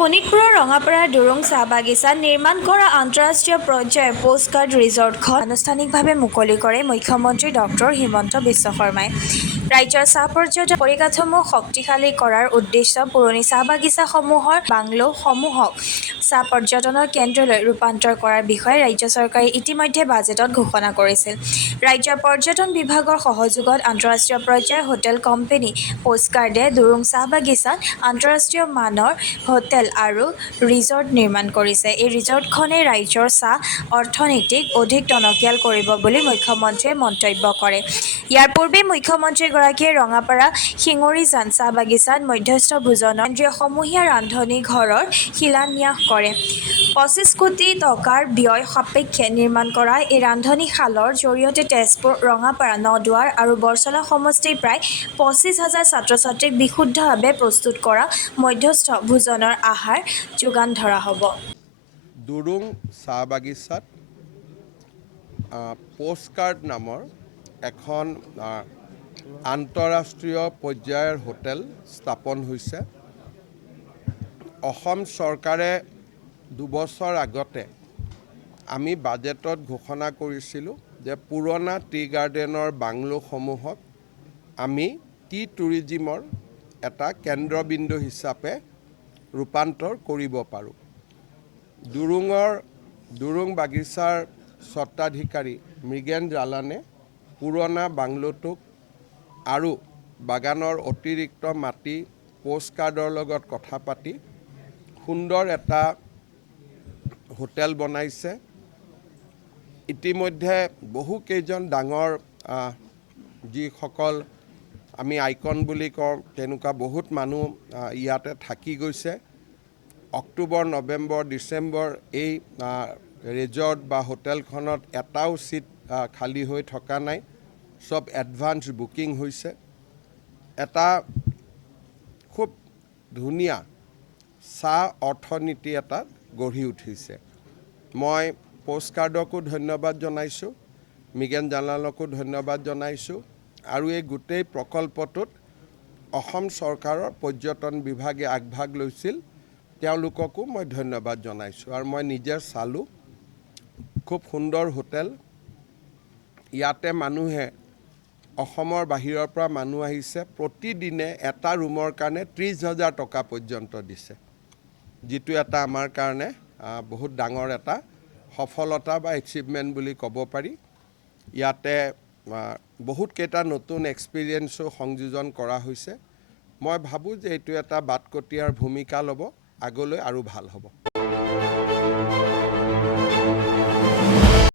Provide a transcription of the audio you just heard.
শোণিতপুৰৰ ৰঙাপাৰা দুৰুং চাহ বাগিচাত নিৰ্মাণ কৰা আন্তঃৰাষ্ট্ৰীয় পৰ্যায়ৰ পোষ্টকাৰ্ড ৰিজৰ্টখন আনুষ্ঠানিকভাৱে মুকলি কৰে মুখ্যমন্ত্ৰী ডক্টৰ হিমন্ত বিশ্ব শৰ্মাই। ৰাজ্যৰ চাহ পৰ্যটন পৰিকাঠামো শক্তিশালী কৰাৰ উদ্দেশ্যে পুৰণি চাহ বাগিচাসমূহৰ বাংলোসমূহক চাহ পৰ্যটনৰ কেন্দ্ৰলৈ ৰূপান্তৰ কৰাৰ বিষয়ে ৰাজ্য চৰকাৰে ইতিমধ্যে বাজেটত ঘোষণা কৰিছিল। ৰাজ্যৰ পৰ্যটন বিভাগৰ সহযোগত আন্তঃৰাষ্ট্ৰীয় পৰ্যায়ৰ হোটেল কোম্পানী পোষ্টকাৰ্ডে দুৰুং চাহ বাগিচাত আন্তঃৰাষ্ট্ৰীয় মানৰ হোটেল আৰু ৰিজৰ্ট নিৰ্মাণ কৰিছে। এই ৰিজৰ্টখনে ৰাজ্যৰ চাহ অৰ্থনীতিক অধিক টনকিয়াল কৰিব বুলি মুখ্যমন্ত্ৰীয়ে মন্তব্য কৰে। ইয়াৰ পূৰ্বে মুখ্যমন্ত্ৰীগৰাকীয়ে ৰঙাপাৰা শিঙৰিজান চাহ বাগিচাত মধ্যস্থ ভোজনৰ কেন্দ্ৰীয় সমূহীয়া ৰান্ধনী ঘৰৰ শিলান্যাস কৰে। ২৫ কোটি টকাৰ ব্যয় সাপেক্ষে নিৰ্মাণ কৰা এই ৰান্ধনীশালৰ জৰিয়তে তেজপুৰ, ৰঙাপাৰা, নদুৱাৰ আৰু বৰছলা সমষ্টিৰ প্ৰায় ২৫,০০০ ছাত্ৰ-ছাত্ৰীক বিশুদ্ধভাৱে প্ৰস্তুত কৰা মধ্যস্থ ভোজনৰ আহাৰ যোগান ধৰা হ'ব। দুৰুং চাহ বাগিচাত পোষ্টকাৰ্ড নামৰ এখন আন্তঃৰাষ্ট্ৰীয় পৰ্যায়ৰ হোটেল স্থাপন হৈছে। অসম চৰকাৰে ২ বছৰ আগতে আমি বাজেটত ঘোষণা কৰিছিলোঁ যে পুৰণা টি গাৰ্ডেনৰ বাংলোসমূহক আমি টি টুৰিজিমৰ এটা কেন্দ্ৰবিন্দু হিচাপে ৰূপান্তৰ কৰিব পাৰোঁ। দুৰুং বাগিচাৰ স্বত্বাধিকাৰী মৃগেন জালানে পুৰণা বাংলোটোক আৰু বাগানৰ অতিৰিক্ত মাটি পোষ্টকাৰ্ডৰ লগত কথা পাতি সুন্দৰ এটা হোটেল বনাইছে। ইতিমধ্যে বহুকেইজন ডাঙৰ যিসকল আমি আইকন বুলি কওঁ তেনেকুৱা বহুত মানুহ ইয়াতে থাকি গৈছে। অক্টোবৰ, নৱেম্বৰ, ডিচেম্বৰ এই ৰিজৰ্ট বা হোটেলখনত এটাও চিট খালী হৈ থকা নাই, চব এডভান্স বুকিং হৈছে। এটা খুব ধুনীয়া চাহ অৰ্থনীতি এটা গঢ়ি উঠিছে। মই পোষ্টকাৰ্ডকো ধন্যবাদ জনাইছোঁ, মৃগেন জালানকো ধন্যবাদ জনাইছোঁ আৰু এই গোটেই প্ৰকল্পটোত অসম চৰকাৰৰ পৰ্যটন বিভাগে আগভাগ লৈছিল, তেওঁলোককো মই ধন্যবাদ জনাইছোঁ। আৰু মই নিজে চালোঁ, খুব সুন্দৰ হোটেল। ইয়াতে মানুহে অসমৰ বাহিৰৰ পৰা মানুহ আহিছে, প্ৰতিদিনে এটা ৰুমৰ কাৰণে ৩০,০০০ টকা পৰ্যন্ত দিছে, যিটো এটা আমাৰ কাৰণে বহুত ডাঙৰ এটা সফলতা বা এচিভমেণ্ট বুলি ক'ব পাৰি। ইয়াতে বহুতকেইটা নতুন এক্সপিৰিয়েঞ্চো সংযোজন কৰা হৈছে। মই ভাবোঁ যে এইটো এটা বাটকটীয়াৰ ভূমিকা ল'ব, আগলৈ আৰু ভাল হ'ব।